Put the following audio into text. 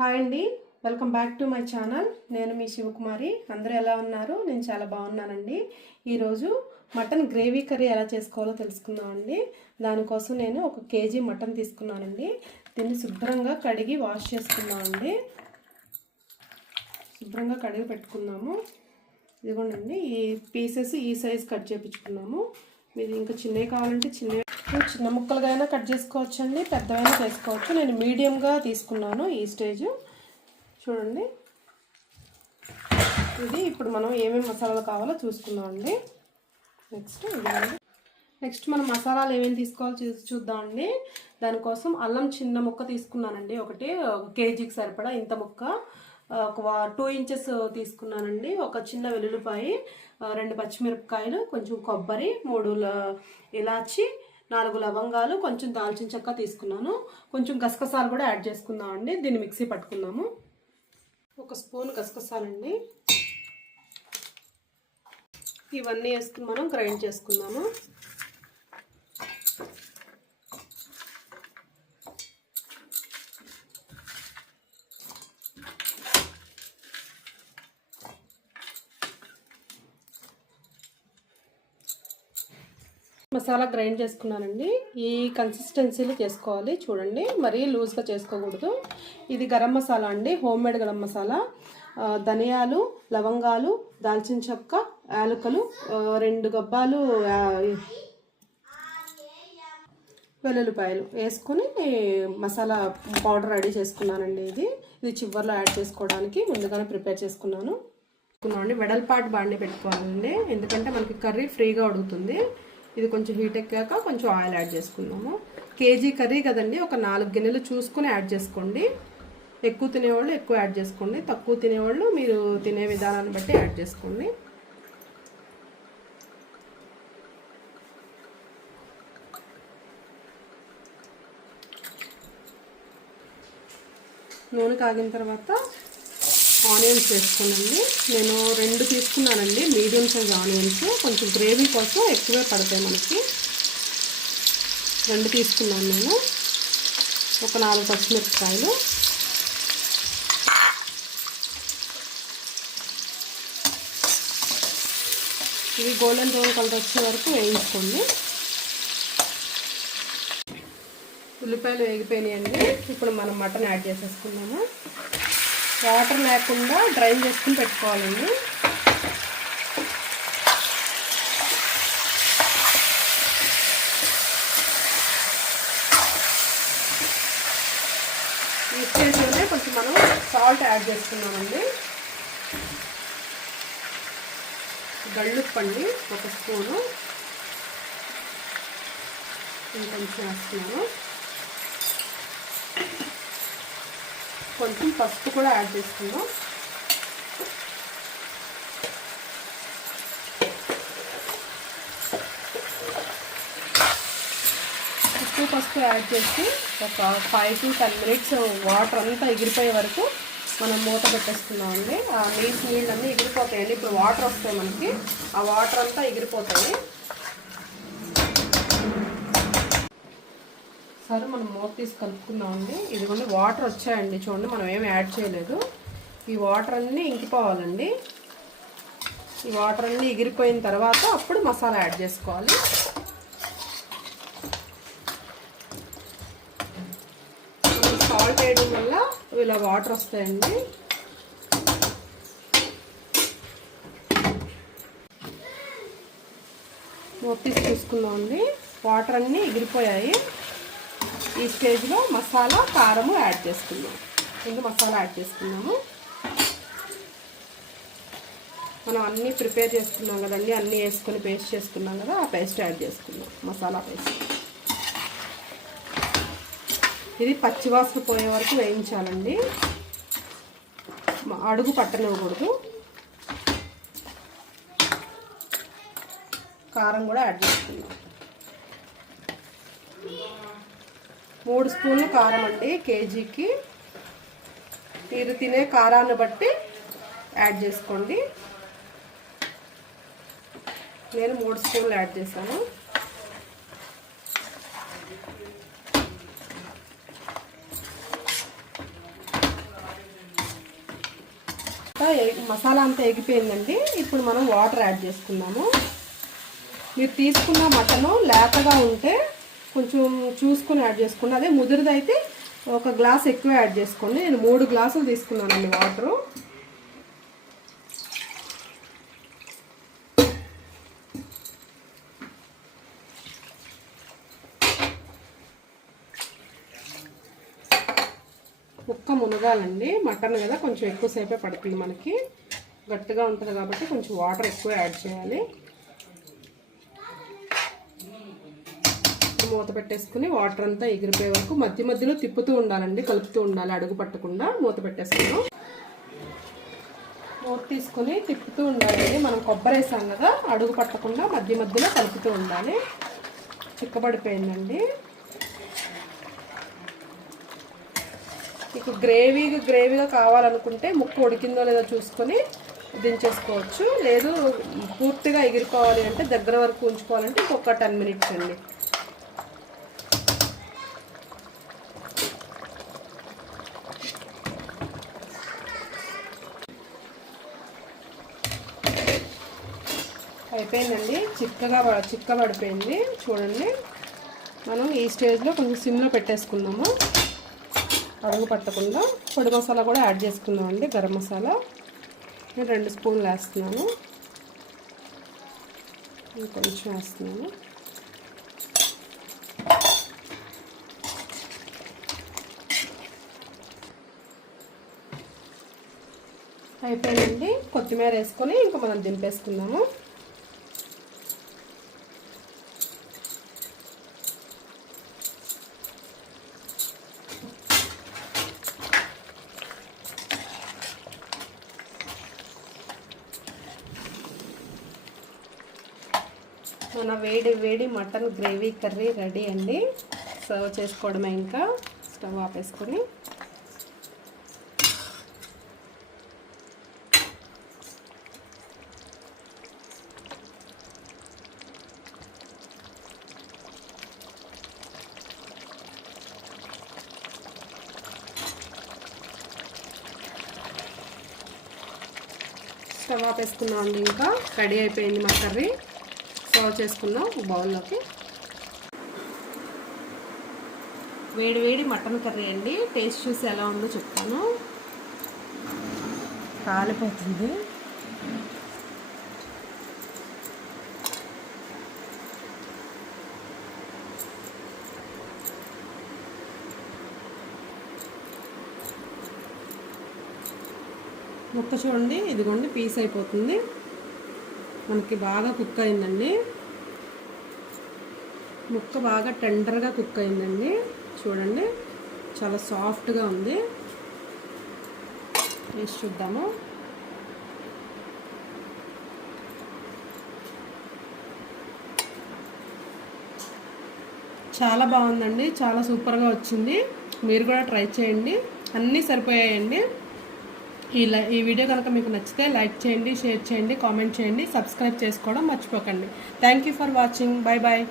Hi అండి. Welcome back to my channel. నేను మీ శివకుమారి. అందరూ ఎలా ఉన్నారు? నేను చాలా బాగున్నానండి. ఈరోజు మటన్ గ్రేవీ కర్రీ ఎలా చేసుకోవాలో తెలుసుకుందామండి దానికోసం నేను ఒక కేజీ మటన్ తీసుకున్నానండి. దీన్ని శుభ్రంగా కడిగి వాష్ చేసుకున్నామండి శుభ్రంగా కడిగి పెట్టుకున్నాము. ఇదిగోండి ఈ పీసెస్ ఈ సైజ్ కట్ చేయించుకున్నాము మీరు ఇంకా చిన్నవి కావాలంటే చిన్నవి. చిన్న ముక్కలుగా అయినా కట్ చేసుకోవచ్చండి పెద్దవైనా చేసుకోవచ్చు. నేను మీడియంగా తీసుకున్నాను ఈ స్టేజ్. చూడండి. ఇది ఇప్పుడు మనం ఏమేమి మసాలాలు కావాలో చూసుకుందామండి నెక్స్ట్ ఇది నెక్స్ట్ మనం మసాలాలు ఏమేమి తీసుకోవాలో చూ చూద్దామండి దానికోసం అల్లం చిన్న ముక్క తీసుకున్నానండి. ఒకటి కేజీకి సరిపడా ఇంత ముక్క. ఒక టూ ఇంచెస్ తీసుకున్నానండి. ఒక చిన్న వెల్లుల్లిపాయ రెండు పచ్చిమిరపకాయలు కొంచెం కొబ్బరి మూడు ఇలాచి నాలుగు లవంగాలు కొంచెం దాల్చిన చెక్క తీసుకున్నాను. కొంచెం గసగసాలు కూడా యాడ్ చేసుకుందామండి. దీన్ని మిక్సీ పట్టుకుందాము. ఒక స్పూన్ గసగసాలండి. ఇవన్నీ వేసుకుని మనం గ్రైండ్ చేసుకుందాము. మసాలా గ్రైండ్ చేసుకున్నానండి. ఈ కన్సిస్టెన్సీలో చేసుకోవాలి. చూడండి. మరీ లూజ్గా చేసుకోకూడదు. ఇది గరం మసాలా అండి. Home made garam masala. ధనియాలు లవంగాలు దాల్చిన చెక్క యాలకులు రెండు గబ్బాలు వెల్లుల్లిపాయలు వేసుకొని మసాలా పౌడర్ రెడీ చేసుకున్నానండి ఇది. ఇది చివర్లో యాడ్ చేసుకోవడానికి ముందుగానే ప్రిపేర్ చేసుకున్నాను. అండి వెడల్పాటి బాండి పెట్టుకోవాలండి. ఎందుకంటే మనకి కర్రీ ఫ్రీగా ఉడుకుతుంది. ఇది కొంచెం హీట్ ఎక్కాక కొంచెం ఆయిల్ యాడ్ చేసుకుందాము కేజీ కర్రీ కదండి ఒక నాలుగు గిన్నెలు చూసుకొని యాడ్ చేసుకోండి. ఎక్కువ తినేవాళ్ళు ఎక్కువ యాడ్ చేసుకోండి. తక్కువ తినేవాళ్ళు మీరు తినే విధానాన్ని బట్టి యాడ్ చేసుకోండి. నూనె కాగిన తర్వాత ఆనియన్స్ వేసుకోనండి. నేను రెండు తీసుకున్నానండి. Medium size onions. కొంచెం గ్రేవీ కోసం ఎక్కువే పడతాయి మనకి. రెండు తీసుకున్నాను నేను. ఒక నాలుగు పచ్చిమిరపకాయలు. ఇవి గోల్డెన్ బ్రౌన్ కలర్ వచ్చే వరకు వేయించుకోండి. ఉల్లిపాయలు వేగిపోయినాయండి. ఇప్పుడు మనం మటన్ యాడ్ చేసేసుకున్నాము వాటర్ లేకుండా డ్రైన్ చేసుకుని పెట్టుకోవాలండి. ఈ స్టేజ్లోనే కొంచెం మనం సాల్ట్ యాడ్ చేసుకున్నామండి. గళ్ళుప్పండి ఒక స్పూను. ఇంకొంచెం వేస్తున్నాను. కొంచెం పసుపు కూడా యాడ్ చేసుకుందాం. ఉప్పు పసుపు యాడ్ చేసి ఒక five to ten minutes water అంతా ఎగిరిపోయే వరకు మనం మూత పెట్టేస్తున్నామండి ఆ నీళ్ళు నీళ్ళన్నీ ఎగిరిపోతాయండి. ఇప్పుడు వాటర్ వస్తాయి మనకి. ఆ వాటర్ అంతా ఎగిరిపోతాయి. ఒకసారి మనం మూత తీసి కలుపుకుందామండి ఇదిగోండి వాటర్ వచ్చాయండి. చూడండి మనం ఏమి యాడ్ చేయలేదు. ఈ వాటర్ అన్నీ ఇంకిపోవాలండి. ఈ వాటర్ అన్నీ ఎగిరిపోయిన తర్వాత అప్పుడు మసాలా యాడ్ చేసుకోవాలి. సాల్ట్ వేయడం వల్ల ఇలా వాటర్ వస్తాయండి. మూత తీసి చూసుకుందామండి వాటర్ అన్నీ ఎగిరిపోయాయి. ఈ స్టేజ్లో మసాలా కారము యాడ్ చేసుకుందాం. ముందు మసాలా యాడ్ చేసుకున్నాము. మనం అన్నీ ప్రిపేర్ చేసుకున్నాం కదండి అన్నీ వేసుకొని పేస్ట్ చేసుకున్నాం కదా ఆ పేస్ట్ యాడ్ చేసుకుందాం మసాలా పేస్ట్. ఇది పచ్చివాసన పోయే వరకు వేయించాలండి. అడుగు పట్టనివ్వకూడదు. కారం కూడా యాడ్ చేసుకుందాం. మూడు స్పూన్లు కారం అండి కేజీకి. మీరు తినే కారాన్ని బట్టి యాడ్ చేసుకోండి. నేను మూడు స్పూన్లు యాడ్ చేశాను. మసాలా అంతా ఎగిపోయిందండి. ఇప్పుడు మనం వాటర్ యాడ్ చేసుకున్నాము మీరు తీసుకున్న మటను లేతగా ఉంటే కొంచెం చూసుకొని యాడ్ చేసుకోండి అదే ముదిరిదైతే ఒక గ్లాస్ ఎక్కువ యాడ్ చేసుకోండి. నేను మూడు గ్లాసులు తీసుకున్నానండి వాటరు. ముక్క మునగాలండి. మటన్ కదా కొంచెం ఎక్కువసేపే పడుతుంది మనకి. గట్టిగా ఉంటుంది కాబట్టి కొంచెం వాటర్ ఎక్కువ యాడ్ చేయాలి. మూత పెట్టేసుకుని వాటర్ అంతా ఎగిరిపోయే వరకు మధ్య మధ్యలో తిప్పుతూ ఉండాలండి కలుపుతూ ఉండాలి అడుగు పట్టకుండా మూత పెట్టేసుకున్నాం. మూత తీసుకుని తిప్పుతూ ఉండాలండి. మనం కొబ్బరి వేసాం కదా అడుగు పట్టకుండా మధ్య మధ్యలో కలుపుతూ ఉండాలి. చిక్కబడిపోయిందండి. మీకు గ్రేవీగా గ్రేవీగా కావాలనుకుంటే ముక్క ఉడికిందో లేదో చూసుకొని దించేసుకోవచ్చు. లేదు పూర్తిగా ఎగిరిపోవాలి అంటే దగ్గర వరకు ఉంచుకోవాలంటే ఇంకొక టెన్ మినిట్స్ అండి. అయిపోయిందండి. చిక్కగా చిక్క పడిపోయింది. చూడండి. మనం ఈ స్టేజ్లో కొంచెం సిమ్లో పెట్టేసుకుందాము. అడుగు పట్టకుండా. పొడి మసాలా కూడా యాడ్ చేసుకుందామండి గరం మసాలా. నేను రెండు స్పూన్లు వేస్తున్నాను. ఇంకొంచెం వేస్తున్నాను. అయిపోయిందండి. కొత్తిమీర వేసుకొని ఇంకా మనం దింపేసుకుందాము. మన వేడి వేడి మటన్ గ్రేవీ కర్రీ రెడీ అండి. సర్వ్ చేసుకోవడమే ఇంకా. స్టవ్ ఆపేసుకొని. స్టవ్ ఆపేసుకున్నాం అండి ఇంకా. రెడీ అయిపోయింది మా కర్రీ. సర్వ్ చేసుకుందాం బౌల్లోకి. వేడి వేడి మటన్ కర్రీ అండి. టేస్ట్ చూసి ఎలా ఉందో చెప్తాను. కాలిపోతుంది. ముక్క చూడండి ఇదిగోండి పీస్ అయిపోతుంది. మనకి బాగా కుక్ అయిందండి. ముక్క బాగా టెండర్గా కుక్ అయిందండి. చూడండి చాలా సాఫ్ట్గా ఉంది. వేసి చూద్దాము. చాలా బాగుందండి చాలా సూపర్గా వచ్చింది. మీరు కూడా ట్రై చేయండి. అన్నీ సరిపోయాయండి. ఈ లై ఈ వీడియో కనుక మీకు నచ్చితే లైక్ చేయండి షేర్ చేయండి కామెంట్ చేయండి సబ్స్క్రైబ్ చేసుకోవడం మర్చిపోకండి. Thank you for watching. Bye bye